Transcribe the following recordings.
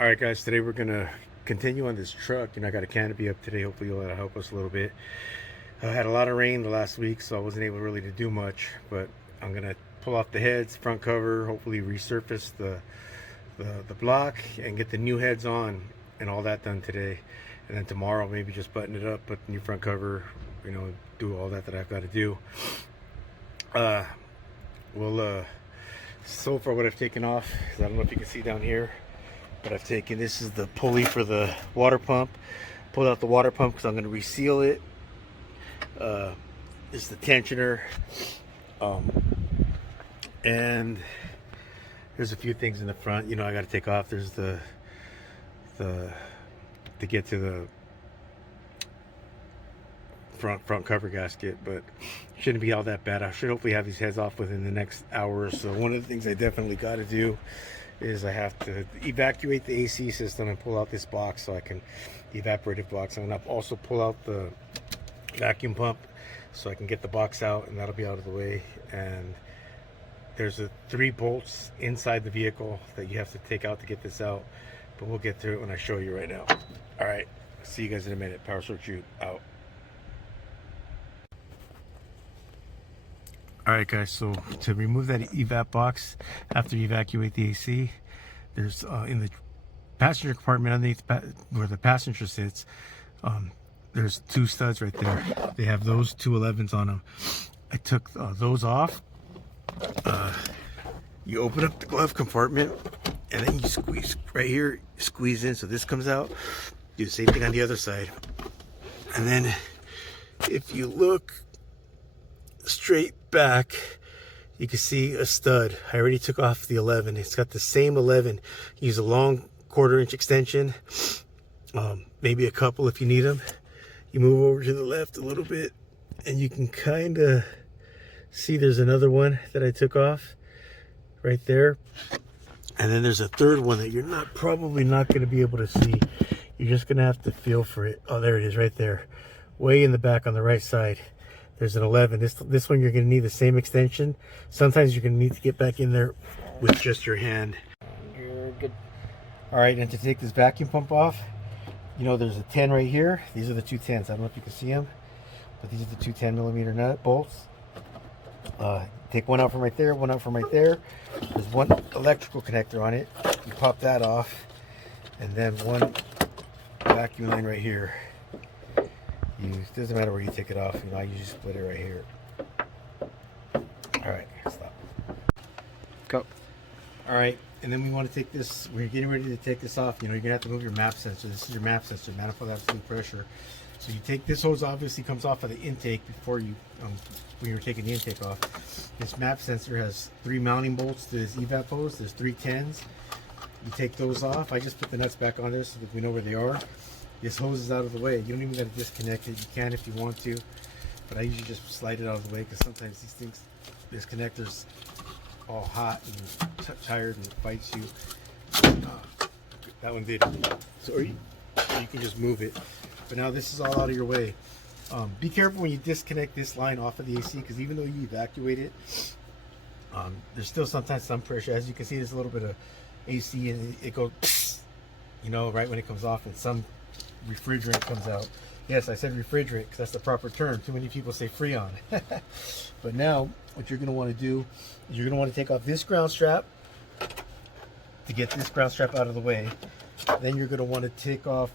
All right, guys, today we're gonna continue on this truck. I got a canopy up today. Hopefully it'll help us a little bit. I had a lot of rain the last week, so I wasn't able really to do much, but I'm gonna pull off the heads, front cover, hopefully resurface the block and get the new heads on and all that done today. And then tomorrow maybe just button it up, put the new front cover, do all that I've got to do. So far what I've taken off, I don't know if you can see down here, but I've taken, this is the pulley for the water pump. Pulled out the water pump because I'm going to reseal it. This is the tensioner. And there's a few things in the front, I got to take off. There's the to get to the front cover gasket, but shouldn't be all that bad. I should hopefully have these heads off within the next hour or so. One of the things I definitely got to do is I have to evacuate the AC system and pull out this box so I can, the evaporative box. I'm going to also pull out the vacuum pump so I can get the box out, and that'll be out of the way. And there's 3 bolts inside the vehicle that you have to take out to get this out, but we'll get through it when I show you right now. All right, see you guys in a minute. PowerStroke shoot out. All right, guys, so to remove that evap box after you evacuate the AC, there's in the passenger compartment underneath where the passenger sits, there's 2 studs right there. They have those 2 11s on them. I took those off. You open up the glove compartment and then you squeeze right here, squeeze in so this comes out. Do the same thing on the other side. And then if you look straight back, you can see a stud. I already took off the 11. It's got the same 11. Use a long 1/4 inch extension, maybe a couple if you need them. You move over to the left a little bit and you can kind of see there's another one that I took off right there. And then there's a 3rd one that you're probably not going to be able to see. You're just going to have to feel for it. Oh, there it is right there, way in the back on the right side. There's an 11. This one you're going to need the same extension. Sometimes you're going to need to get back in there with just your hand. You're good. All right, and to take this vacuum pump off, there's a 10 right here. These are the 2 10s. I don't know if you can see them, but these are the 2 10mm nut bolts. Take one out from right there, one out from right there. There's one electrical connector on it. You pop that off, and then one vacuum line right here. It doesn't matter where you take it off. I usually split it right here. All right, stop. Go. All right, and then we want to take this. When you're getting ready to take this off, you're gonna have to move your map sensor. This is your map sensor, manifold absolute pressure. So you take this hose, obviously comes off of the intake before you, when you're taking the intake off. This map sensor has 3 mounting bolts to this evap hose. There's 3 10s. You take those off. I just put the nuts back on there so that we know where they are. This hose is out of the way. You don't even got to disconnect it. You can if you want to, but I usually just slide it out of the way because sometimes these things, this connector's all hot and tired and it bites you. That one did. So you can just move it. But now this is all out of your way. Be careful when you disconnect this line off of the AC, because even though you evacuate it, there's still sometimes some pressure. As you can see, there's a little bit of AC and it goes, right when it comes off, and some refrigerant comes out. Yes, I said refrigerant because that's the proper term. Too many people say Freon. But now what you're going to want to do is you're going to want to take off this ground strap to get this ground strap out of the way. Then you're going to want to take off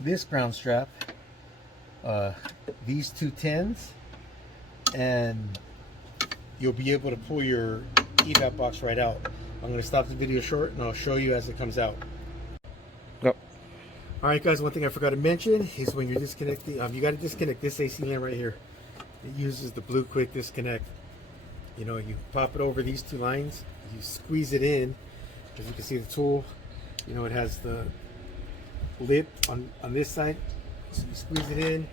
this ground strap, these 2 10s, and you'll be able to pull your evap box right out. I'm going to stop the video short and I'll show you as it comes out. Go. All right, guys, one thing I forgot to mention is when you're disconnecting, you got to disconnect this AC line right here. It uses the blue quick disconnect. You pop it over these 2 lines, you squeeze it in. As you can see, the tool, it has the lip on this side, so you squeeze it in,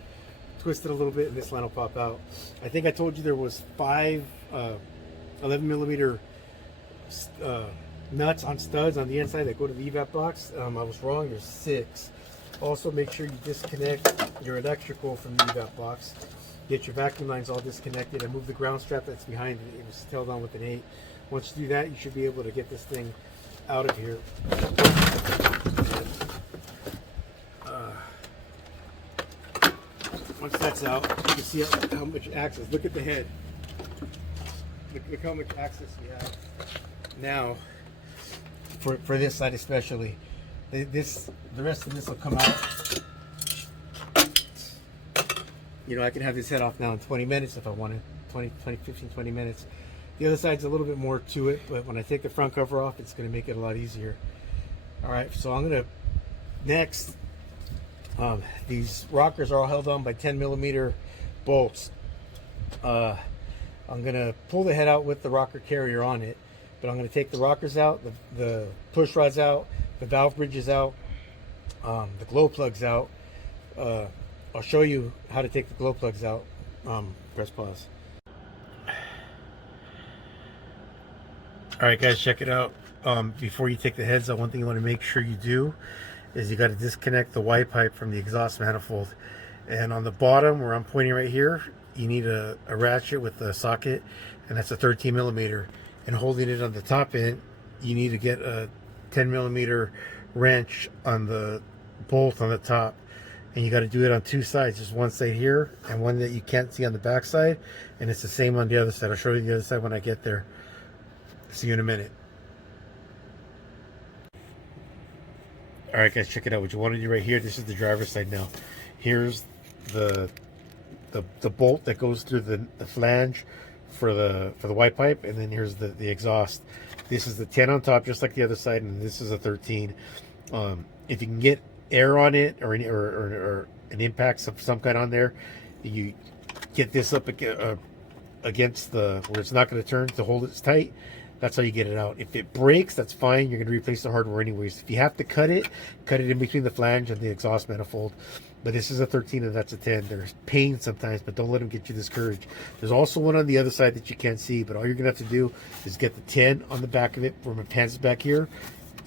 twist it a little bit, and this line will pop out. I think I told you there was 5 11mm nuts on studs on the inside that go to the evap box. I was wrong. There's 6. Also, make sure you disconnect your electrical from the evap box. Get your vacuum lines all disconnected and move the ground strap that's behind it. It was held on with an 8. Once you do that, you should be able to get this thing out of here. Once that's out, you can see how much access. Look at the head. Look how much access you have now. For this side especially, the rest of this will come out. You know, I can have this head off now in 20 minutes if I wanted. 15, 20 minutes. The other side's a little bit more to it, but when I take the front cover off, it's going to make it a lot easier. All right, so I'm going to next. These rockers are all held on by 10mm bolts. I'm going to pull the head out with the rocker carrier on it, but I'm going to take the rockers out, the push rods out, the valve bridges out, the glow plugs out. I'll show you how to take the glow plugs out. Press pause. All right, guys, check it out. Before you take the heads out, one thing you want to make sure you do is you got to disconnect the Y pipe from the exhaust manifold. And on the bottom, where I'm pointing right here, you need a ratchet with a socket, and that's a 13mm. And holding it on the top end, you need to get a 10mm wrench on the bolt on the top. And you got to do it on two sides. There's one side here and one that you can't see on the back side, and it's the same on the other side. I'll show you the other side when I get there. See you in a minute. All right, guys, check it out. What you want to do right here, this is the driver's side now. Here's the bolt that goes through the flange for the Y pipe, and then here's the exhaust. This is the 10 on top, just like the other side, and this is a 13. If you can get air on it or an impact of some kind on there, you get this up against the where it's not going to turn to hold it tight. That's how you get it out. If it breaks, that's fine. You're going to replace the hardware anyways. If you have to cut it in between the flange and the exhaust manifold. But this is a 13 and that's a 10. There's pain sometimes, but don't let them get you discouraged. There's also one on the other side that you can't see, but all you're going to have to do is get the 10 on the back of it where my hand's back here,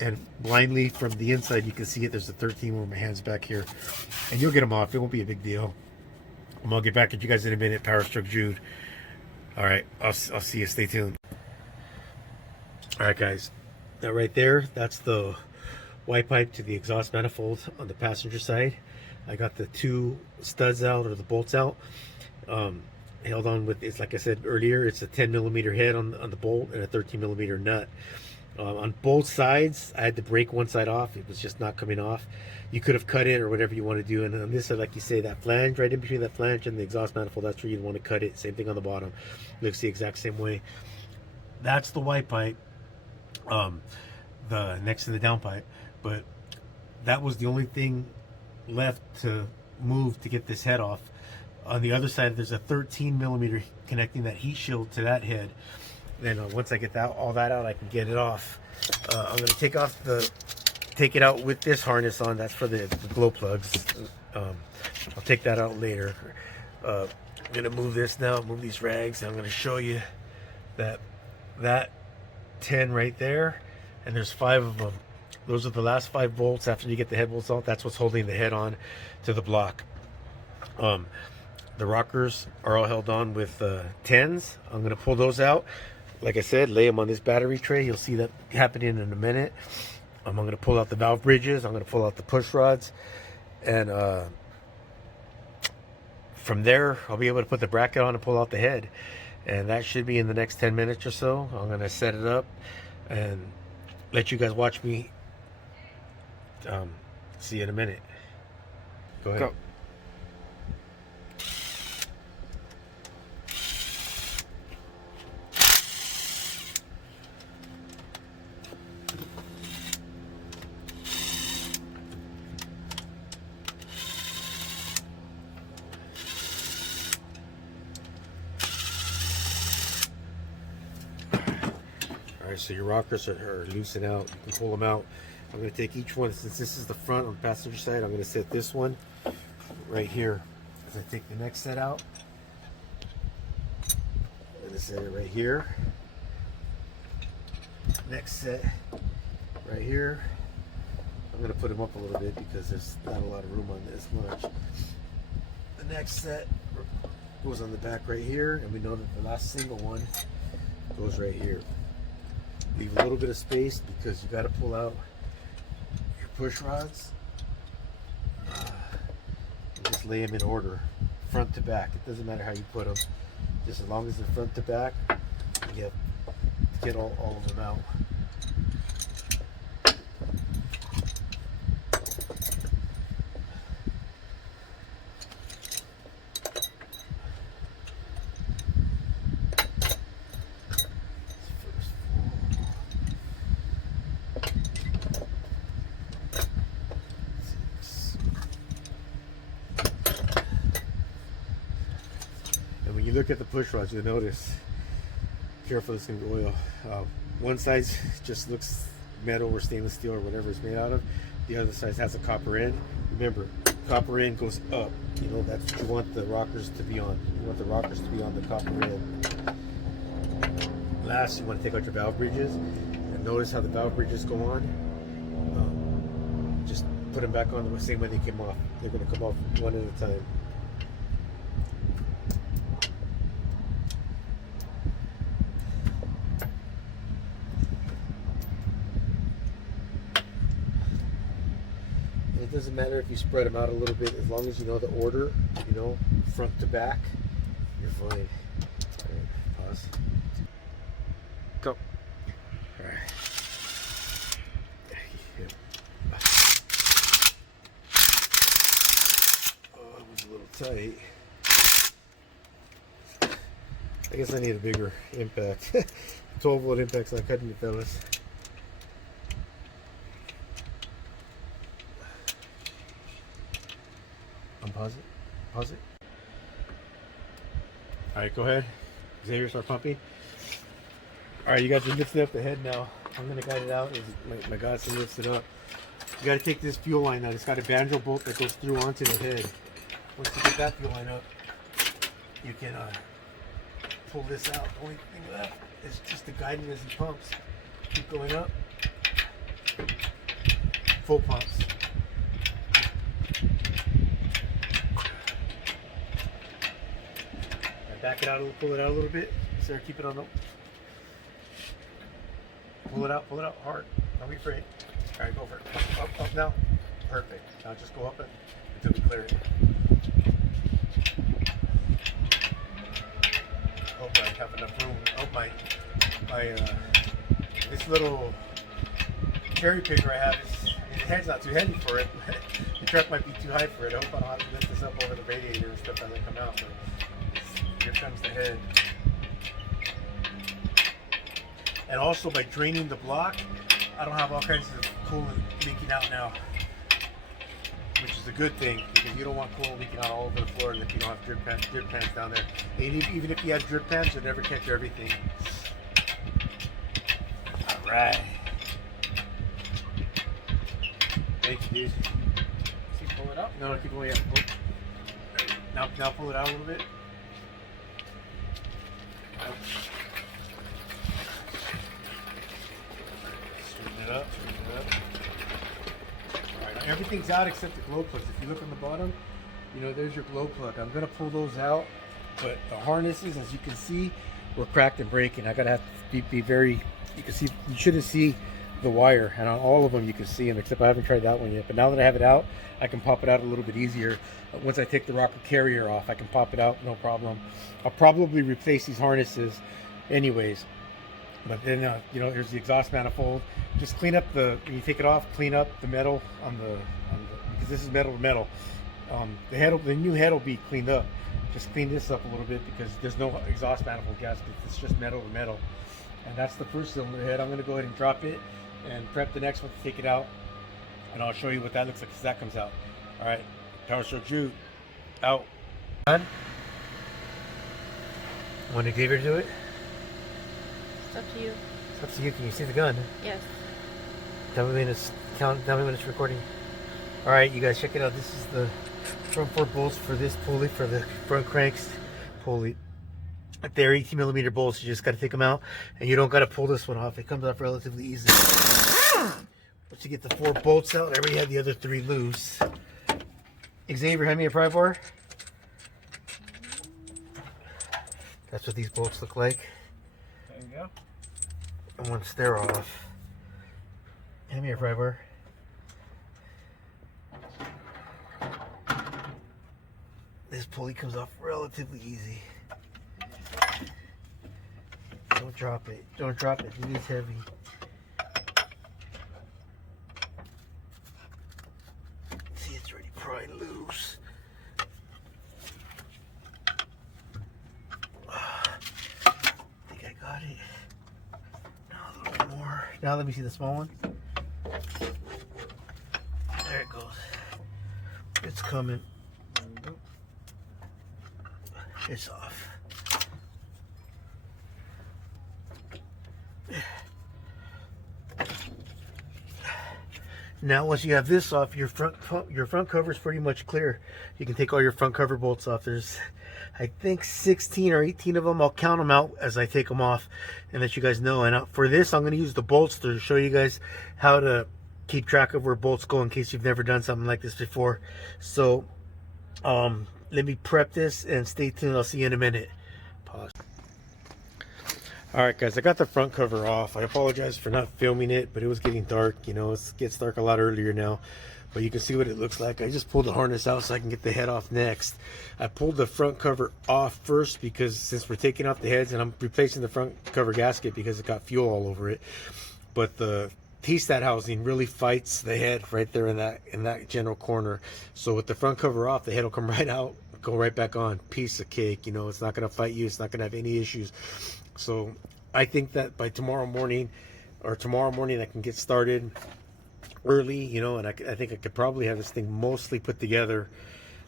and blindly from the inside you can see it. There's a 13 where my hand's back here, and you'll get them off. It won't be a big deal. I'll get back at you guys in a minute. PowerStroke Jude. All right, I'll see you. Stay tuned. All right, guys, that right there, that's the Y pipe to the exhaust manifold on the passenger side. I got the two studs out, or the bolts out, held on with, it's like I said earlier, it's a 10mm head on the bolt and a 13mm nut. On both sides, I had to break one side off. It was just not coming off. You could have cut it or whatever you want to do. And on this side, like you say, that flange, right in between that flange and the exhaust manifold, that's where you'd want to cut it. Same thing on the bottom. Looks the exact same way. That's the Y pipe, the next to the downpipe. But that was the only thing left to move to get this head off. On the other side, there's a 13mm connecting that heat shield to that head. Then once I get all that out, I can get it off. I'm going to take it out with this harness on. That's for the glow plugs. I'll take that out later. I'm going to move this now, move these rags. I'm going to show you that 10 right there, and there's 5 of them. Those are the last 5 bolts after you get the head bolts out. That's what's holding the head on to the block. The rockers are all held on with 10s. I'm going to pull those out. Like I said, lay them on this battery tray. You'll see that happening in a minute. I'm going to pull out the valve bridges. I'm going to pull out the push rods. And from there, I'll be able to put the bracket on and pull out the head. And that should be in the next 10 minutes or so. I'm going to set it up and let you guys watch me. See you in a minute. Go ahead. Go. Alright, so your rockers are loosened out. You can pull them out. I'm going to take each one, since this is the front on the passenger side, I'm going to set this one right here. As I take the next set out, I'm going to set it right here. Next set right here. I'm going to put them up a little bit because there's not a lot of room on this much. The next set goes on the back right here, and we know that the last single one goes right here. leave a little bit of space because you got to pull out your push rods. And just lay them in order, front to back. It doesn't matter how you put them, just as long as they're front to back. You have to get all of them out. And when you look at the push rods, you'll notice, careful, it's going to be oil. One side just looks metal or stainless steel or whatever it's made out of. The other side has a copper end. Remember, copper end goes up. You know, that's what you want the rockers to be on. You want the rockers to be on the copper end. Last, you want to take out your valve bridges. And notice how the valve bridges go on. Just put them back on the same way they came off. They're going to come off one at a time. It doesn't matter if you spread them out a little bit, as long as you know the order, you know, front to back, you're fine. All right, pause. Go. All right. Oh, it was a little tight. I guess I need a bigger impact. 12-volt impact's not cutting it, fellas. Unpause it. Pause it. Alright, go ahead. Xavier, start pumping. Alright, you guys are lifting up the head now. I'm going to guide it out. My godson lifts it up. You got to take this fuel line out. It's got a banjo bolt that goes through onto the head. Once you get that fuel line up, you can pull this out. The only thing left is just the guiding as he pumps. Keep going up. Full pumps. Back it out, pull it out a little bit. Sarah, keep it on the. Pull it out hard. Don't be afraid. All right, go for it. Up now. Perfect. Now just go up it until we clear it. Hope I have enough room. Oh my this little cherry picker I have is, the head's not too heavy for it. The truck might be too high for it. I hope I don't have to lift this up over the radiator and stuff as they come out. But here comes the head. And also, by draining the block, I don't have all kinds of coolant leaking out now, which is a good thing, because you don't want coolant leaking out all over the floor, and if you don't have drip pans down there. And even if you had drip pans, you'll never catch everything. All right. Thank you, dude. See, pull it up. No, keep going up. Now pull it out a little bit. Straighten it up. Alright, now everything's out except the glow plugs. If you look on the bottom, you know, there's your glow plug. I'm going to pull those out, but the harnesses, as you can see, were cracked and breaking. I got to have to be very, you can see, you shouldn't see the wire, and on all of them you can see them, except I haven't tried that one yet. But now that I have it out, I can pop it out a little bit easier. Once I take the rocker carrier off, I can pop it out, no problem. I'll probably replace these harnesses anyways. But then, you know, here's the exhaust manifold. Just clean up when you take it off, clean up the metal on the because this is metal to metal. The new head will be cleaned up. Just clean this up a little bit because there's no exhaust manifold gasket. It's just metal to metal. And that's the first cylinder head. I'm going to go ahead and drop it and prep the next one to take it out. And I'll show you what that looks like as that comes out. All right, PowerStroke Drew, out. Done. Want Xavier to do it? It's up to you. It's up to you. Can you see the gun? Yes. Tell me when it's recording. All right, you guys, check it out. This is the front 4 bolts for this pulley, for the front cranks pulley. They're 18mm bolts. You just got to take them out, and you don't got to pull this one off. It comes off relatively easy. Once you get the 4 bolts out, I already had the other 3 loose. Xavier, hand me a pry bar. That's what these bolts look like. There you go. And once they're off, come here, Freiber. This pulley comes off relatively easy. Don't drop it. Don't drop it. It is heavy. See, it's already prying loose. I think I got it. Now a little bit more. Now let me see the small one. There it goes. It's coming. It's off. Now once you have this off, your front cover is pretty much clear. You can take all your front cover bolts off. There's, I think, 16 or 18 of them. I'll count them out as I take them off and let you guys know. And for this, I'm going to use the bolts to show you guys how to keep track of where bolts go in case you've never done something like this before. So let me prep this and stay tuned. I'll see you in a minute. Pause. Alright guys, I got the front cover off. I apologize for not filming it, but it was getting dark. You know, it gets dark a lot earlier now. But you can see what it looks like. I just pulled the harness out so I can get the head off next. I pulled the front cover off first because since we're taking off the heads, and I'm replacing the front cover gasket because it got fuel all over it. But the T-stat housing really fights the head right there in that general corner. So with the front cover off, the head will come right out, go right back on. Piece of cake. You know, it's not going to fight you. It's not going to have any issues. So I think that by tomorrow morning I can get started early, you know, and I think I could probably have this thing mostly put together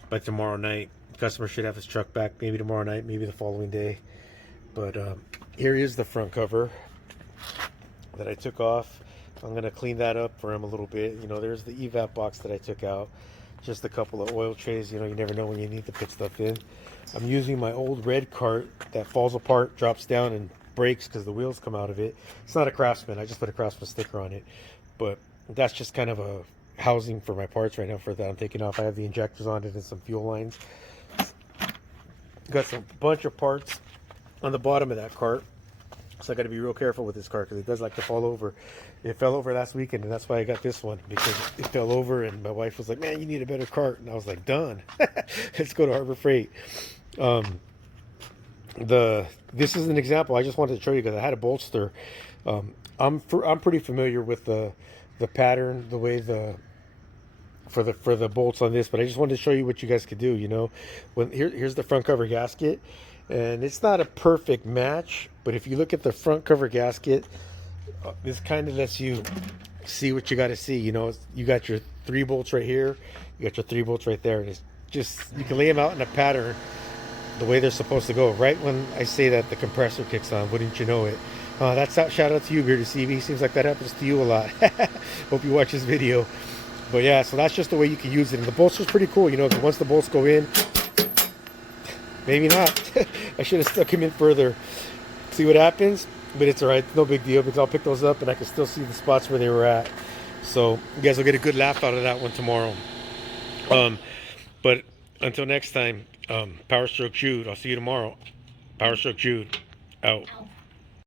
by tomorrow night. The customer should have his truck back maybe tomorrow night, maybe the following day. But here is the front cover that I took off. I'm going to clean that up for him a little bit. You know, there's the evap box that I took out. Just a couple of oil trays. You know, you never know when you need to put stuff in. I'm using my old red cart that falls apart, drops down, and breaks because the wheels come out of it. It's not a Craftsman. I just put a Craftsman sticker on it. But that's just kind of a housing for my parts right now for that I'm taking off. I have the injectors on it and some fuel lines. Got some bunch of parts on the bottom of that cart. So I got to be real careful with this cart because it does like to fall over. It fell over last weekend, and that's why I got this one, because it fell over, and my wife was like, man, you need a better cart. And I was like, done. Let's go to Harbor Freight. This is an example I just wanted to show you because I had a bolster. I'm pretty familiar with the pattern, the way for the bolts on this, but I just wanted to show you what you guys could do. You know, here's the front cover gasket, and it's not a perfect match, but if you look at the front cover gasket, this kind of lets you see what you got to see. You know, you got your 3 bolts right here, you got your 3 bolts right there, and it's just, you can lay them out in a pattern the way they're supposed to go. Right when I say that, the compressor kicks on, wouldn't you know it? That's out. Shout out to you, Bearded CB. Seems like that happens to you a lot. Hope you watch this video. But yeah, so that's just the way you can use it. And the bolts was pretty cool, you know, because once the bolts go in, maybe not. I should have stuck him in further. See what happens? But it's all right. No big deal, because I'll pick those up and I can still see the spots where they were at. So you guys will get a good laugh out of that one tomorrow. But until next time, PowerStroke Jude. I'll see you tomorrow. PowerStroke Jude out.